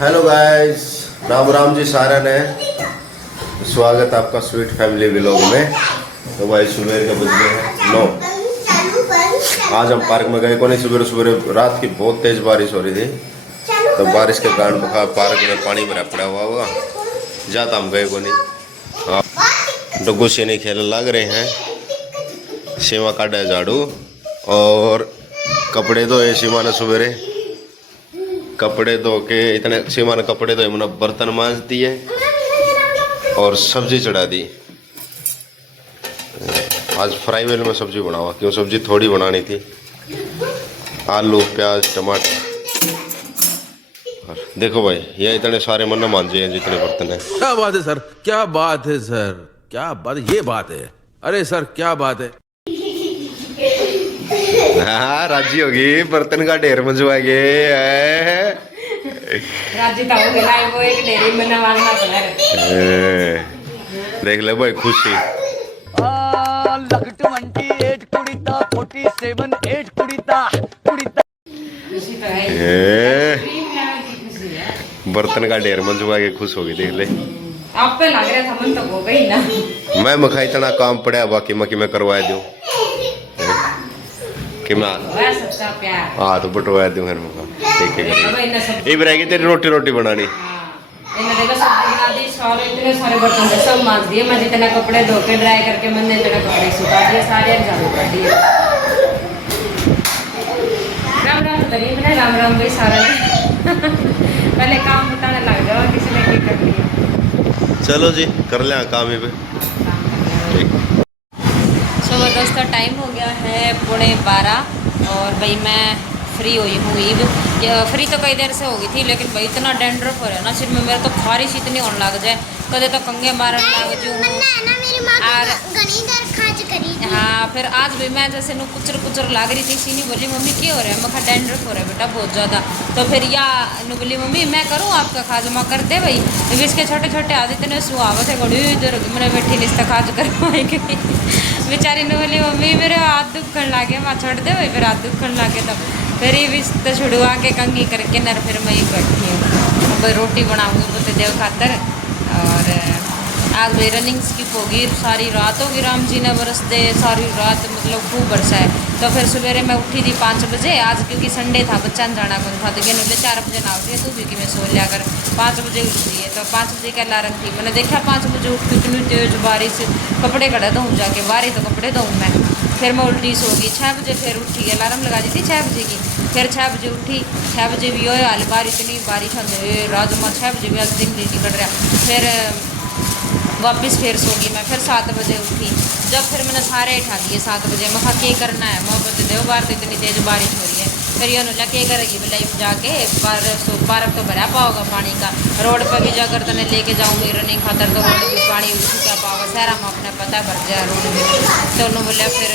Hello guys, Ram Ram ji Saran है। स्वागत आपका स्वीट फैमिली व्लॉग में। तो भाई सुबह के बज गए हैं 9। आज हम पार्क में गए को नहीं। सुबह सुबह रात की बहुत तेज बारिश हो रही थी, तो बारिश के कारण पार्क में पानी भरा पड़ा हुआ होगा, जाता हम गए को नहीं। डुगू से नहीं खेलने लग रहे हैं। सीमा काटे झाड़ू और कपड़े धोए सीमा ने सवेरे। कपड़े धो के इतने सीमा ने कपड़े धोए, मैंने बर्तन मांज दिए और सब्जी चढ़ा दी। आज फ्राई वेल में सब्जी बनावा, क्यों सब्जी थोड़ी बनानी थी। आलू प्याज टमाटर। और देखो भाई, ये इतने सारे मन मांजे हैं जितने बर्तन हैं। क्या बात है सर, क्या बात है सर, क्या बात है, ये बात है। अरे सर क्या बात है। हाँ राजी होगी, बर्तन का ढेर मंजवाएंगे। राजी तो हो गया, वो एक ढेरी बनवाना पड़ा है। देख ले भाई, खुशी। लग 28 कुड़ीता 47 8 कुड़ीता खुशी तो है। बर्तन का ढेर मंजवा के खुश हो गई। देख ले, आप पे लग रहा था मन तो हो गई ना। मैं मखा इतना काम पड़ा, बाकी मकी मैं करवा दूं कि मैं सबका प्यार। हाँ तो बटवा दूं घर में। ठीक है, अब रहेगी तेरी रोटी बनानी। इन्हें देखो सब्जी बना दी, सारे इतने सारे बर्तन थे, सब मांज दिए। मैं जितने कपड़े धो के ड्राई करके मैंने इतने कपड़े सुखा दिए, सारे झाड़ू कर दिए। राम राम तरी मैंने राम राम भाई सारा पहले काम बताने लग जाओ, किसी ने क्या कर लिया। चलो जी, कर ले काम ही पे। सुबह दोस्तों टाइम हो गया है 11:15 और भाई मैं फ्री हुई हूँ। ईब फ्री तो कई देर से हो गई थी, लेकिन भाई इतना डेंड्रफ हो रहा है ना सिर में, मेरे तो खारिश इतनी होने लग जाए, कदे तो कंगे मारन लग जूँ। हाँ, फिर आज भी मैं जैसे नु कुचर लाग रही थी। सीनी बोली मम्मी क्या हो रहा है, मैं कहा डेंड्रफ हो रहा है बेटा बहुत ज़्यादा। तो फिर या नु बोली मम्मी मैं करूँ आपका खाज, माँ कर दे भाई। इसके छोटे छोटे आज इतने सुहावत है, घड़ी इधर मैंने बैठी नहीं खाज करवाई बेचारी ने बोली मम्मी मेरे हाथ दुखन लागे, माँ छोड़ दे भाई। फिर हाथ दुखन लागे तो फिर ये भी तो छुड़वा के कंगी करके नर फिर मैं बैठी हूँ। भाई रोटी बनाऊँगी बुते देव खातर। और आज भाई रनिंग स्किप होगी, सारी रात होगी। राम जी ने बरस दे सारी रात, मतलब खूब बरसा है। तो फिर सवेरे मैं उठी थी 5 बजे आज, क्योंकि संडे था, बच्चा ने जाना कौन था। तो कहने बोले 4 बजे ना उठी तू भी कि मैं सो लिया कर। 5 बजे उठी है, तो 5 बजे क्या ला रखी। मैंने देखा 5 बजे उठ के इतनी तेज बारिश, कपड़े कड़ा दूँ जाके बारिश, तो कपड़े दूँ मैं। फिर मैं उल्टी सो गई। 6 बजे फिर उठी, अलार्म लगा दी थी 6 बजे की। फिर 6 बजे उठी, 6 बजे भी हो हाल बारिश, इतनी बारिश होते राजमा 6 बजे भी आज दिन नहीं निकल रहा। फिर वापस फिर सो गई मैं। फिर 7 बजे उठी, जब फिर मैंने सारे उठा दिए 7 बजे। मैं क्या करना है, मैं बता दो बार तो इतनी तेज़ बारिश हो रही है। फिर ये नुला क्या करेगी बोला जाके पार्क तो भरा पाओगा पानी का, रोड पर भी जाकर तने लेके जाऊँगी रनिंग खातर, तो रोड भी पानी क्या पाओगा शहर में अपने पता कर जाए रोड में। तो उन्होंने बोला फिर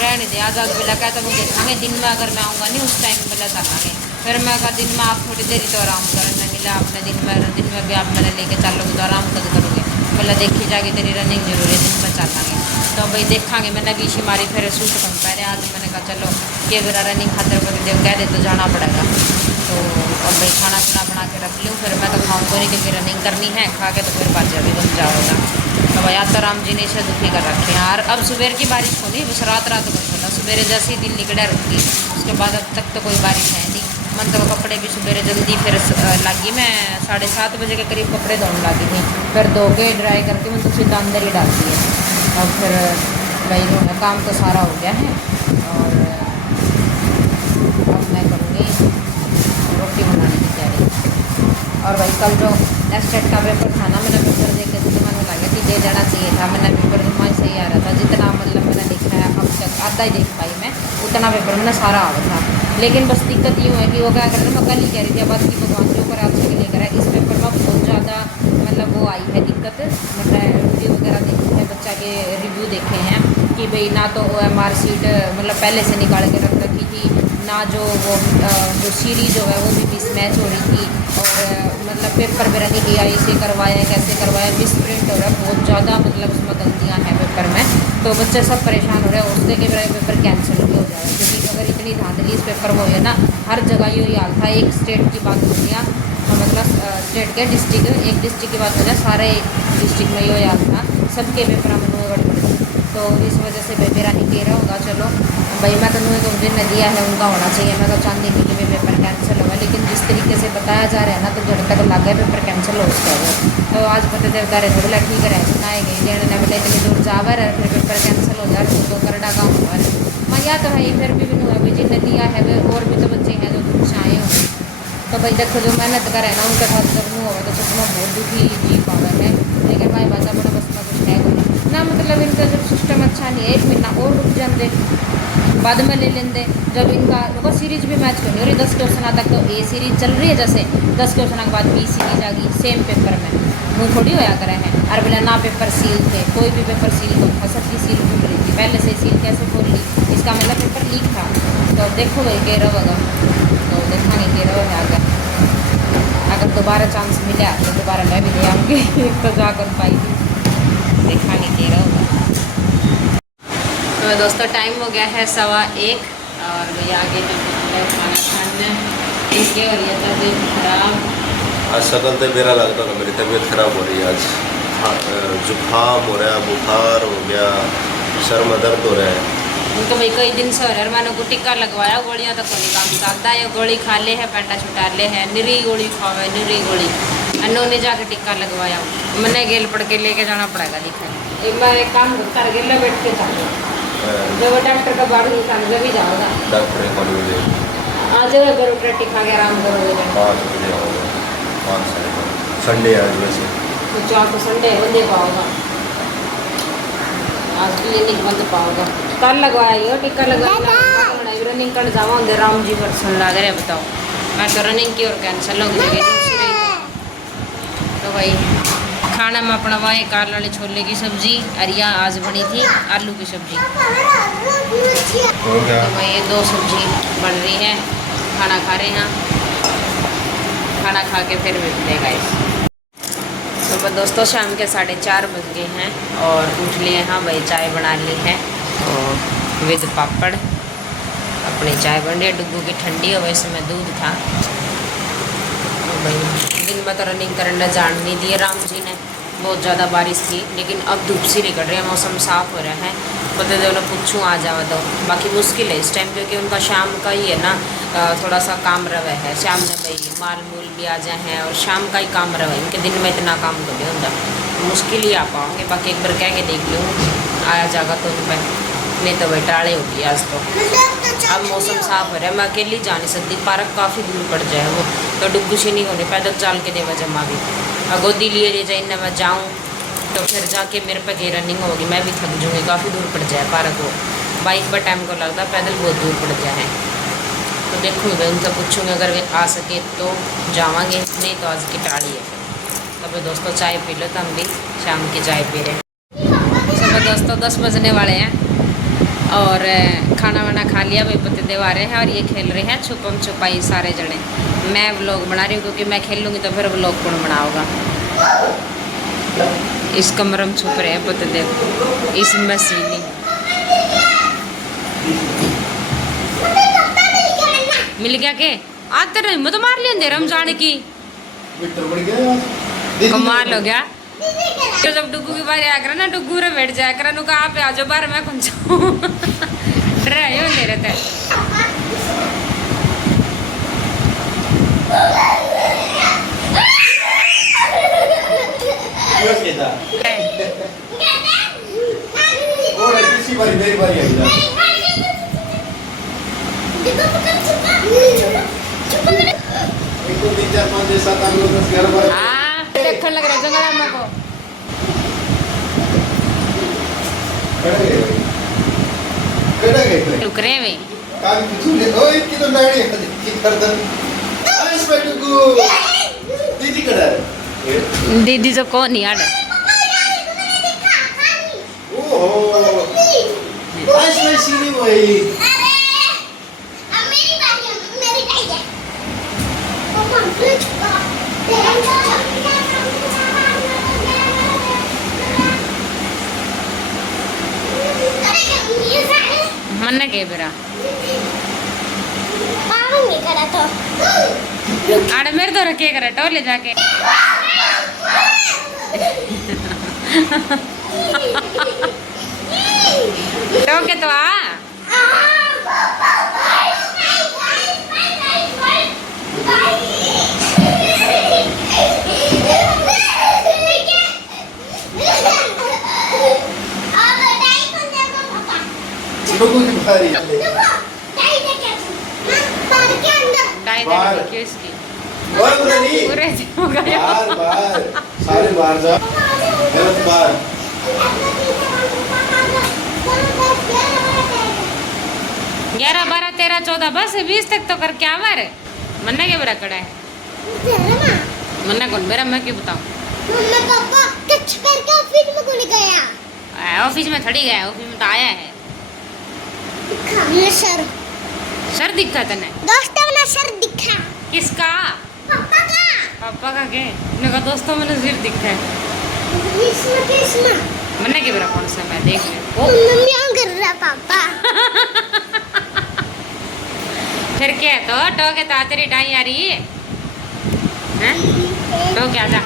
रहने दे आज़ाद बोला क्या, तो मुझे देखेंगे दिन में, अगर मैं आऊँगा नहीं उस टाइम बोला चलेंगे। फिर मैं कहा दिन में आप थोड़ी देरी तो आराम करने मिला आपने, दिन में भी आप मैंने लेके चलोगे तो आराम कद करोगे। बोला देखी जाएगी तेरी रनिंग जरूरी है, दिन में चलेंगे। तो भाई देखेंगे। मैंने भी इसी मारी फिर सूट कम पहने आज। मैंने कहा चलो ये मेरा रनिंग खातर बोले देव कह दे तो जाना पड़ेगा। तो अब भाई खाना पीना बना के रख लूँ, फिर मैं तो खाऊँ को नहीं क्योंकि रनिंग करनी है। खा के तो फिर बाजा भी बन जाओगा। तो भाई आज तो राम जी ने इसे दुखी कर रखे हैं यार। अब सुबह की बारिश होनी, बस रात बरसा था। सुबह जैसे ही दिन निकला रुकी, उसके बाद अब तक तो कोई बारिश है नहीं। मन तो कपड़े भी सुबह जल्दी फिर लगी। मैं 7:30 बजे के करीब कपड़े धोने लगी थी। फिर धो के ड्राई करके मैं तो सीधा अंदर ही डाल दिए। और फिर भाई काम तो सारा हो गया है। और अब मैं करूँगी रोटी बनाने की तैयारी। और भाई कल जो एस्टेट का पेपर था ना, मैंने पेपर देख के तो मैंने लगा कि दे देना चाहिए था। मैंने पेपर जमा सही आ रहा था, जितना मतलब मैंने देखा है अब तक आधा ही देख पाई मैं, उतना पेपर मैंने सारा आ रहा था। लेकिन बस दिक्कत यूँ है कि वो क्या कर रहे हैं, मैं कल ही कह रही थी बात की भगवान के ऊपर आप सही नहीं करा। इस पेपर में बहुत ज़्यादा मतलब वो आई है दिक्कत। मतलब रिव्यू वगैरह देखे हैं, बच्चा के रिव्यू देखे हैं कि भाई ना तो OMR शीट मतलब पहले से निकाल के रख रखी थी, ना जो वो जो सीरीज जो है वो भी मिसमैच हो रही थी। और मतलब पेपर वगैरह नहीं किया, इसे करवाया कैसे करवाया, मिस प्रिंट हो रहा है बहुत ज़्यादा, मतलब उसमें गलतियाँ हैं पेपर में। तो बच्चे सब परेशान हो रहे हैं उससे कि मेरा पेपर कैंसिल भी हो जाए, क्योंकि अगर इतनी धांधली इस पेपर में हुई है ना, हर जगह ये हाल था। एक स्टेट की बात हो गया मतलब स्टेट के डिस्ट्रिक्ट एक डिस्ट्रिक्ट की बात हो जाए सारे डिस्ट्रिक्ट में यो याद था सबके पेपर में नुए गड़बड़ तो इस वजह से भाई मेरा नहीं कह रहा होगा चलो भाई मैं तो नुए को जिनने दिया है उनका होना चाहिए मैं तो चांदी नीली में पेपर कैंसिल हुआ लेकिन जिस तरीके से बताया जा रहा है ना तो जब तक लग गया पेपर कैंसिल हो उसका तो आज पता देवदारे थोड़ी ला ठीक रहे सुनाए गए लेने ने बोले इतनी दूर जावर है फिर पेपर कैंसिल हो जा रहे तो करड़ा काम हुआ मैं या तो भाई फिर भी नहीं हुआ भाई जिनने दिया है वे और भी तो बच्चे हैं जो दूर से आए हुए तो भाई देखो जो मेहनत करे ना उनके साथ जब नहीं होगा तो सच में बहुत दुखी जी पावा है लेकिन भाई बाजा बड़ा बस में कुछ है ना मतलब इनका जब सिस्टम अच्छा नहीं है 1 महीना और रुक जाते बाद में ले लेंगे जब इनका देखो सीरीज भी मैच करनी हो रही 10 क्वेश्चन तक तो ए सीरीज चल रही है जैसे 10 क्वेश्चन के बाद बी सीरीज आ गई सेम पेपर में मुँह थोड़ी होया करे हैं और बोला ना पेपर सील थे कोई भी पेपर सील को फसल की सील खुल रही थी पहले से सील कैसे खोल ली इसका मतलब पेपर लीक था तो देखो भाई कह रहा होगा तो देखा नहीं कह रहा है आगे अगर दोबारा चांस मिला तो दोबारा मैं भी ले आऊँगी तो जाकर पाई देखा नहीं कह रहा होगा तो दोस्तों टाइम हो गया है 1:15 और भैया आगे खाना खाने इनके और ये तबीयत खराब आज सकल तो मेरा लगता था मेरी तबीयत खराब हो रही है आज जुकाम हो रहा है बुखार हो गया सर में दर्द हो रहा है उनको भाई कई दिन से हो रहा है मैंने को टिक्का लगवाया गोलियाँ तो कोई काम करता है गोली खा ले है पेंटा छुटा ले है निरी गोली खावे निरी गोली उन्होंने जाके टिक्का लगवाया मैंने गेल पड़ के लेके जाना पड़ेगा दिखा मैं एक काम कर गेला बैठ के जाऊँगा जब वो डॉक्टर का बाहर नहीं था जब ही जाओगा डॉक्टर कौन बोले आ जाओ अगर रोटी खा के आराम करोगे 5 बजे आओगे 5 साढ़े 5 संडे आज वैसे तो चार तो संडे बंदे पाओगा आज क्लिनिक बंद पाओगा कल लगवाया टिक्का लगवाया रनिंग कर जावा राम जी परसन लग रहे बताओ मैं तो रनिंग की और कैंसिल हो गई तो भाई खाना में अपना वहाँ काल वाले छोले की सब्जी अरिया आज बनी थी आलू की सब्जी हो गया तो भाई ये 2 सब्जी बन रही है खाना खा रहे हैं खाना खा के फिर मिलते हैं गाइस तो दोस्तों शाम के 4:30 बज गए हैं और उठ लिए हाँ भाई चाय बना ली है और विद पापड़ अपनी चाय बन रही है डुग्गू की ठंडी है वैसे में दूध था तो भाई दिन में तो रनिंग करने जान नहीं दिए राम जी ने बहुत ज़्यादा बारिश थी लेकिन अब धूप सी निकल रही है मौसम साफ़ हो रहा है पता चलो पूछूँ आ जाओ तो बाकी मुश्किल है इस टाइम क्योंकि उनका शाम का ही है ना थोड़ा सा काम रवे है शाम में भाई माल मूल भी आ जाए हैं और शाम का ही काम रवे इनके दिन में इतना काम तो नहीं होता मुश्किल ही आ पाओगे बाकी एक बार कह के देख लूँ आया जाएगा तो उन पर नहीं तो भाई टाड़े होगी आज तो अब मौसम साफ हो रहा है मैं अकेली जा नहीं सकती पार्क काफ़ी दूर पड़ जाए वो तो डुग्गू से नहीं होने पैदल चल के देवा जमा भी गोदी लिए ले जाए मैं जाऊँ तो फिर जाके मेरे पे की रनिंग होगी मैं भी थक जाऊँगी काफ़ी दूर पड़ जाए पार्क वो बाइक पर टाइम को लगता पैदल बहुत दूर पड़ जाए तो देखूँगी मैं उनसे पूछूँगी अगर वे आ सके तो जावांगे नहीं तो आज की टाड़ी है तब दोस्तों चाय पी लो तो हम भी शाम की चाय पी रहे हैं सुबह दोस्तों 10 बजने वाले हैं और खाना वाना खा लिया भाई पति देव आ रहे हैं और ये खेल रहे हैं छुपम छुपाई सारे जने मैं व्लॉग बना रही हूँ क्योंकि मैं खेलूँगी तो फिर व्लॉग कौन बनाओगा इस कमरे में छुप रहे हैं पति देव इस मशीनी मिल गया के आते रहे हिम्मत मार लिया रमजान की कमाल हो गया तो जब डुग्गू की बारी आकर ना डुग्गू रे बैठ जाया कर नुका आप आ जाओ बाहर मैं कौन जाऊँ डराए होंगे रहते हाँ देखने लग रहा है जंगल अम्मा को रुक रहे हैं दीदी जो कौन नहीं आड़ मन के बेरा करा तो आड़े मेरे तो रखे करे टोले जाके टोके तो आ डाई दे के इसकी पूरे हो गया सारे बाहर जा गलत बार 11 12 13 14 बस 20 तक तो करके आवा रे मन्ना के बड़ा कड़ा है मन्ना कौन मेरा मैं क्यों बताऊं मम्मा पापा कच करके ऑफिस में कौन गया ऑफिस में थोड़ी गया ऑफिस में तो आया है दिखा मैं सर दिखा तने दोस्तों ना सर दिखा किसका पापा का पापा का के इनका दोस्तों में सिर दिखता है इसमें मन्ना के बड़ा कौन सा मैं देख ले मम्मी क्या कर रहा पापा फिर क्या तो टोके तो तेरी डाई आ रही है हैं टोके आजा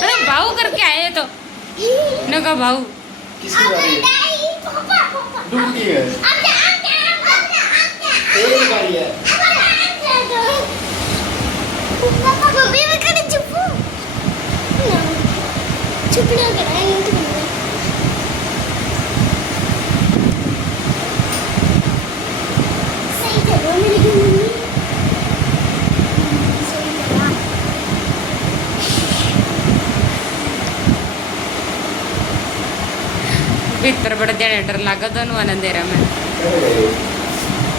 अरे भाऊ करके आए तो नका भाऊ डूबती है तेरी बारी है मम्मी मैं कर चुप चुप ना कर सही करो मेरी मम्मी सही करा भीतर बड़ा देने डर लगा दोनों अंधेरा में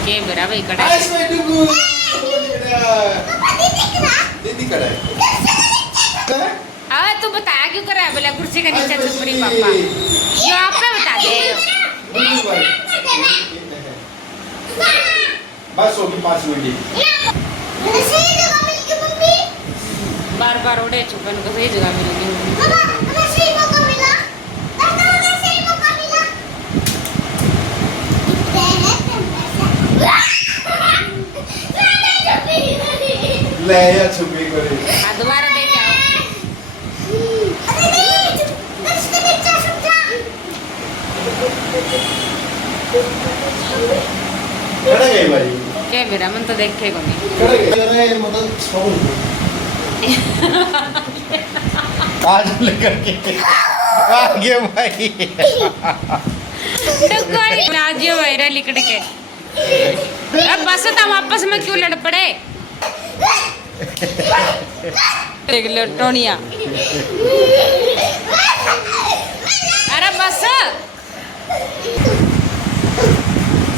के बेरा भाई कड़ा दीदी कड़ा है तू बताया क्यों कर रहा है बोला कुर्सी के नीचे छुप रही पापा ये आप पे बता दे बस होगी 5 मिनट सही जगह मिल गई मम्मी बार बार उड़े छुपन को सही जगह मिलेगी पापा हमें सही मौका मिला दादा हमें सही मौका मिला ले या छुपी करे हाँ दोबारा दे के आओ अरे नहीं इसके नीचे छुप जा कड़ा गई भाई क्या मेरा मन तो देखे को नहीं कड़ा गई अरे मतलब सॉन्ग आज लेकर के आगे भाई तो कोई राजियो मेरा लिकड़ के अब बस तो हम आपस में क्यों लड़ पड़े देख लो टोनिया अरे बस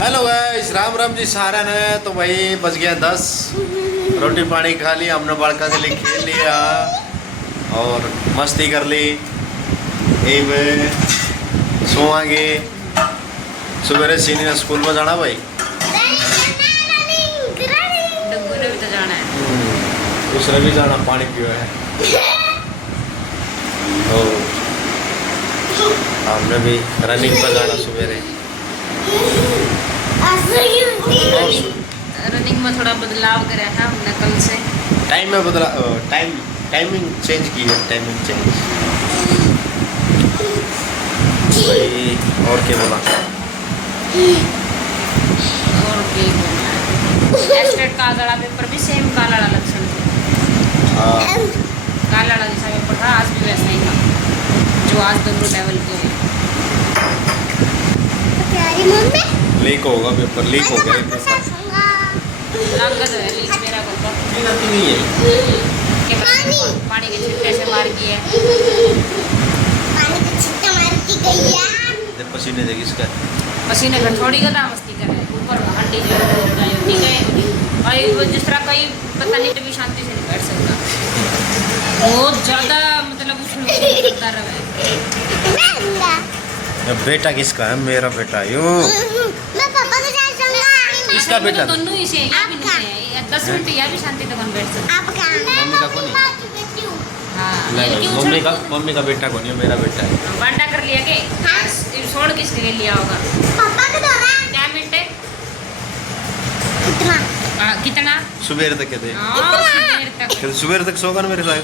हेलो गाइस राम राम जी सारा ने तो भाई बज गया 10 रोटी पानी खा लिया हमने बड़का के लिए खेल लिया और मस्ती कर ली एक सोआंगे सवेरे सीनियर स्कूल में जाना भाई डब्बू ने भी तो जाना है दूसरा भी जाना पानी पियो है तो हमने भी रनिंग पर जाना सवेरे रनिंग में थोड़ा बदलाव करा है हमने कल से टाइम में बदला टाइमिंग चेंज की है टाइमिंग चेंज भाई और क्या बोला और भी एस्टेट का गला पेपर भी सेम काला लक्षण थे काला जैसा पेपर था आज भी वैसा ही था जो आज दोनों लेवल के हैं प्यारी मम्मी लीक होगा पेपर लीक हो गया पेपर लागत है लीक मेरा को तो नहीं है कि पानी के छिट्टे से मार किए पानी का छिट्टा मार के गई यार जब पसीने देगी इसका पसीने में थोड़ी गदा मस्ती कर रहे ऊपर हड्डी जो ठीक है और वो जिस तरह कहीं पता नहीं भी शांति से नहीं बैठ सकता बहुत ज़्यादा मतलब उछल करता रहा बेटा किसका है मेरा बेटा यूँ मैं पापा के साथ जाऊंगा इसका बेटा दोनों ही से या भी नहीं है 10 मिनट या भी शांति तो कौन बैठ सकता आपका मम्मी का कौन है? हाँ ले ये भाई, क्यों मम्मी का बेटा कौन है? मेरा बेटा है। बांटा कर लिया के छोड़ किसके लिए लिया होगा? पापा का दौरा क्या मिनट है? कितना कितना? सुबह तक कहते हैं। सुबह तक फिर सुबह तक सोगा ना मेरे साथ।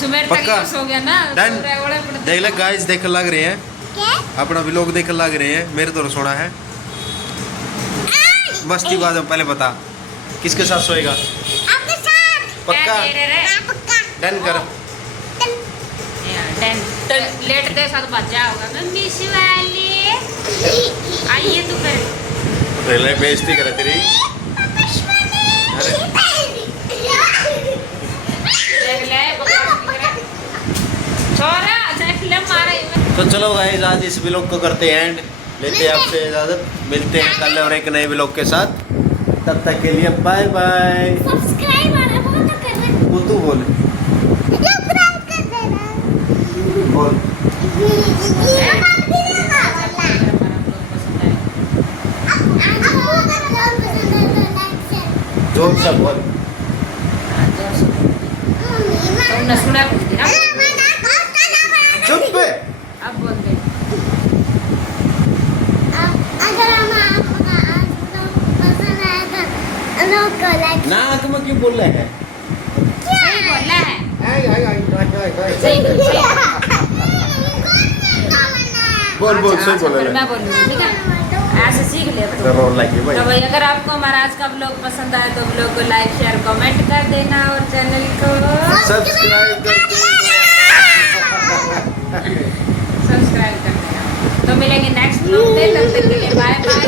सुबह तक पक्का? ही सो गया ना। Done? पूरा ओढ़े पड़ते देख ले गाइस, देख लग रहे हैं क्या अपना व्लॉग देख लग रहे हैं। मेरे तो सोना है मस्ती बात पहले बता, किसके साथ सोएगा? आपके साथ पक्का? हाँ, पक्का डन कर। लेटते साथ बच्चा होगा मम्मी शिवाली आइए तू कर पहले बेइज्जती करे तेरी। अरे देख ले बकवास नहीं करे। छोरा देख ले मारे तो चलो गाइस, आज इस व्लॉग को करते हैं एंड, लेते हैं आपसे इजाजत। मिलते हैं कल और एक नए व्लॉग के साथ। तब तक के लिए बाय बाय। सब्सक्राइब वाला बहुत कर देना वो तू बोल सब्सक्राइब कर देना बोल। जोर से बोल। तुमने सुना कुछ दिन चुप बे। अब बोल दे नाक में क्यों बोल रहे हैं? सही बोलना है सही बोल बोल, सही अच्छा, बोल फिर मैं बोलूँगी ठीक है ऐसे सीख लिया तो भाई अगर आपको हमारा आज का व्लॉग पसंद आए तो व्लॉग को लाइक शेयर कमेंट कर देना और चैनल को सब्सक्राइब करके सब्सक्राइब कर देना। तो मिलेंगे नेक्स्ट व्लॉग में, तब तक के लिए बाय बाय।